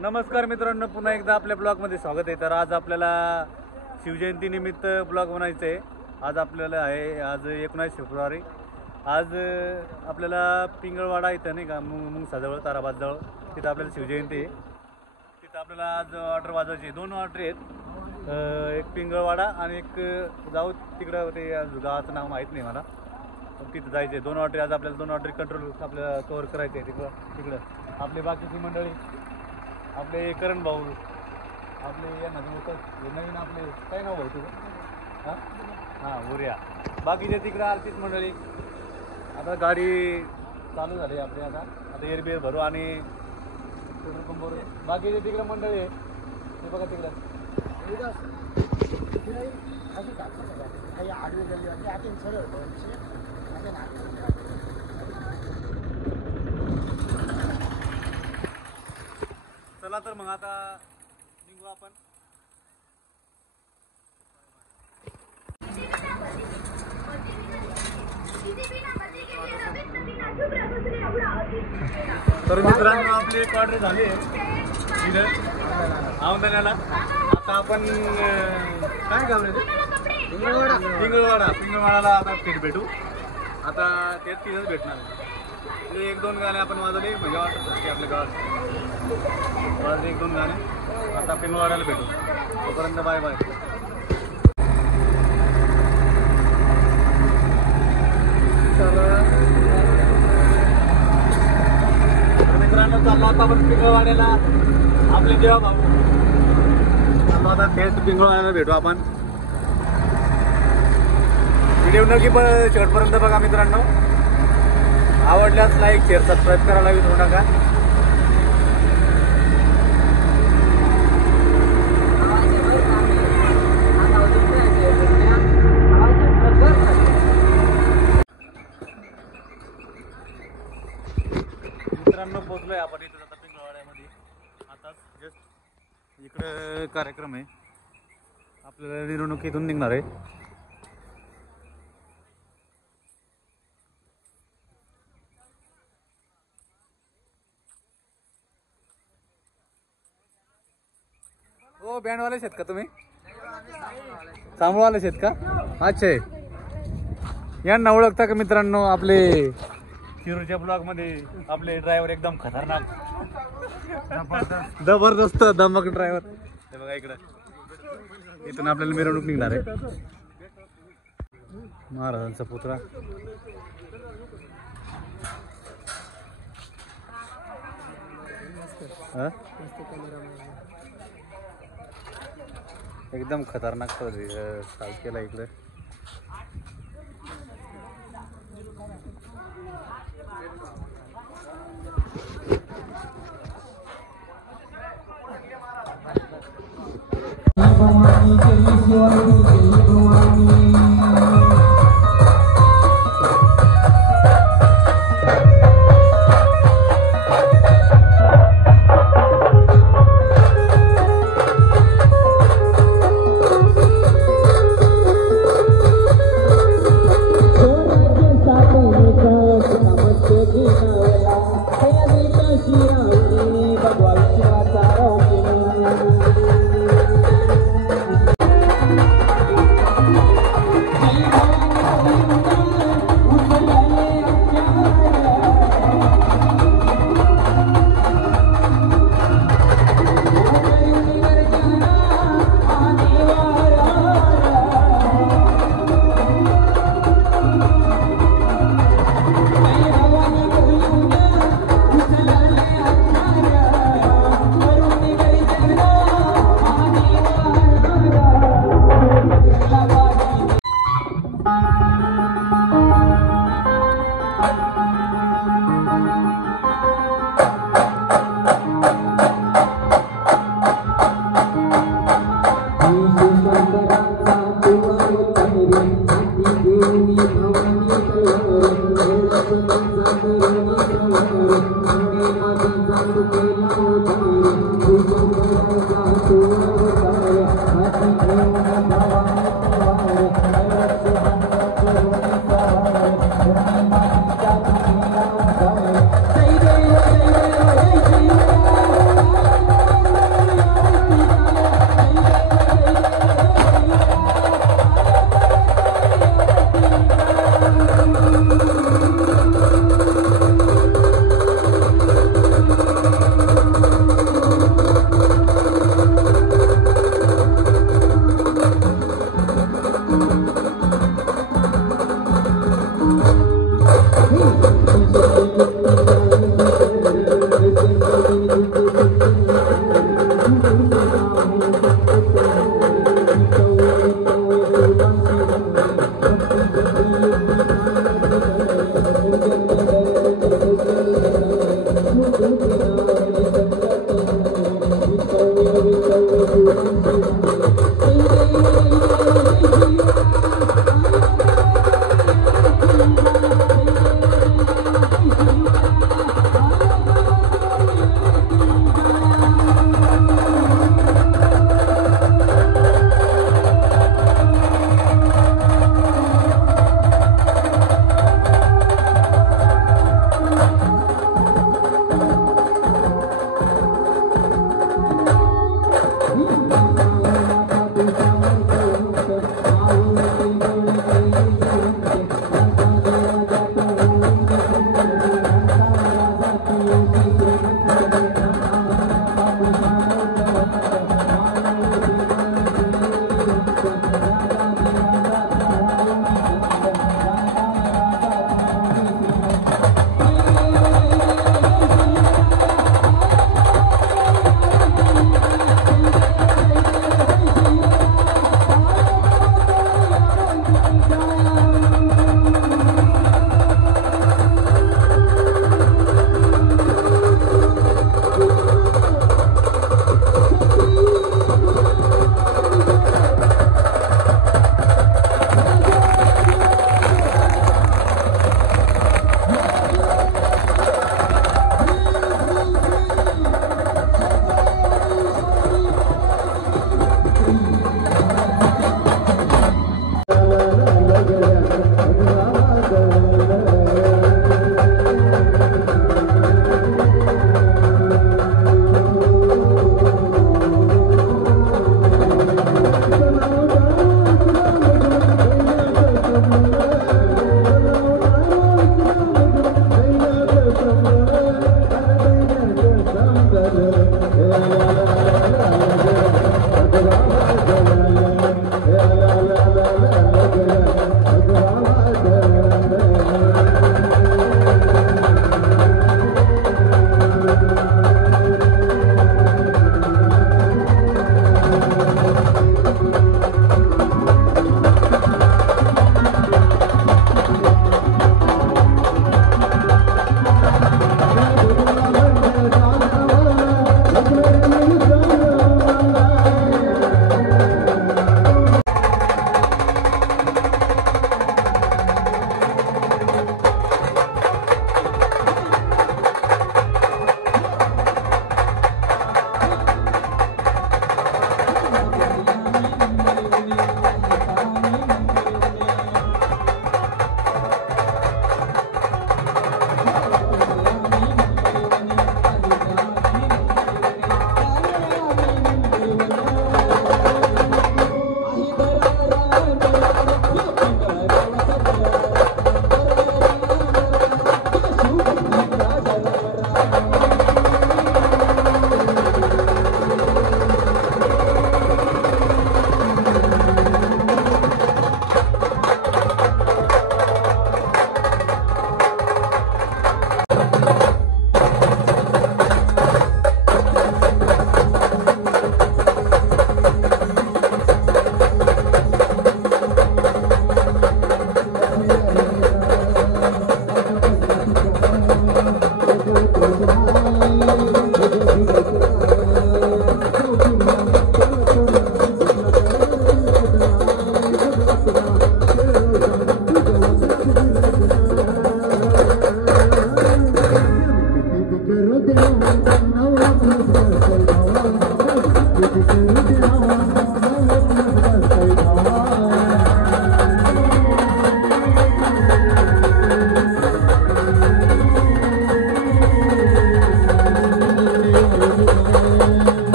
नमस्कार मित्रांनो, पुन्हा एकदा आपल्या ब्लॉगमध्ये स्वागत आहे। तर आज आपल्याला शिवजयंती निमित्त ब्लॉग बनायचं आहे। आज आपल्याला आहे आज 19 फेब्रुवारी। आज आपल्याला पिंगळवाडा इथं नाही का मुंगसाजवळ ताराबादजवळ तिथं आपल्याला शिवजयंती आहे। तिथं आपल्याला आज ऑर्डर वाजवायची, दोन ऑर्डर आहेत, एक पिंगळवाडा आणि एक जाऊ तिकडं ते गावाचं नाव माहीत नाही मला, पण तिथं जायचं आहे। दोन ऑर्डर आज आपल्याला, दोन ऑर्डर कंट्रोल आपल्याला कव्हर करायचे आहे। तिकडं आपली बाकीची मंडळी, आपले करण भाऊ, आपले या नवीन आपले काय नाव भाऊ तुझं? हां उर्या, बाकीचे तिकडं आलतीच मंडळी। आता गाडी चालू झाली आपली, आता एअरबिअर भरू आणि पेट्रोल भरू। बाकीचे तिकडं मंडळी आहे ते बघा तिकडं। चला तर मग आता निघू आपण। तर मित्रांनो आपली एक ऑर्डर झाली आहे औंधण्याला। आता आपण काय गाव रे? पिंगळवाडाला आता थेट भेटू। आता तेच तिथंच भेटणार आहे। एक दोन गाणे आपण वाजवले म्हणजे ऑर्डर आपल्या गावात, एक दोन गाणे। आता पिंगळवाड्याला भेटू, तोपर्यंत बाय बाय। मित्रांनो चाललो आता आपण पिंगळवाड्याला, आपले देवा भाऊ चाललो आता थेट पिंगळवाड्याला भेटू आपण। व्हिडिओ नक्की शेवटपर्यंत बघा मित्रांनो। आवडल्यास लाईक शेअर सबस्क्राईब करायला विसरू नका। मित्रांनो पोहोचलोय आपण इथं आता पिंगळवाड्यामध्ये। आता जस्ट इकडे कार्यक्रम आहे, आपल्याला मिरवणुकीतून निघणार आहे। हो बँडवाले आहेत का तुम्ही? सांभळवाले आहेत का? अच्छा, यांना ओळखता का मित्रांनो? आपले शिरूरच्या ब्लॉग मध्ये आपले ड्रायव्हर एकदम खतरनाक, जबरदस्त दमक ड्रायव्हर। हे बघा इकडे, इथून आपल्याला मिरवणूक निघणार आहे महाराजांचा पुतळा। एकदम खतरनाक चाल केला इकडे। Say Thank you.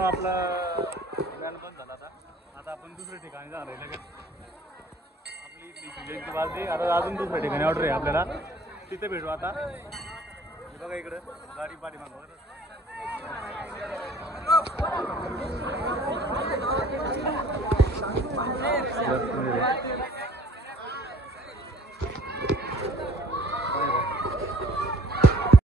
मित्रांनो आपला व्हॅन बंद झाला आता आपण दुसऱ्या ठिकाणी जाणार आहे लगेच. आपली इथली शिवजयंती वाजली, आता अजून दुसऱ्या ठिकाणी ऑर्डर आहे आपल्याला, तिथे भेटू आता. बघा इकडं गाडी पाठीमागं.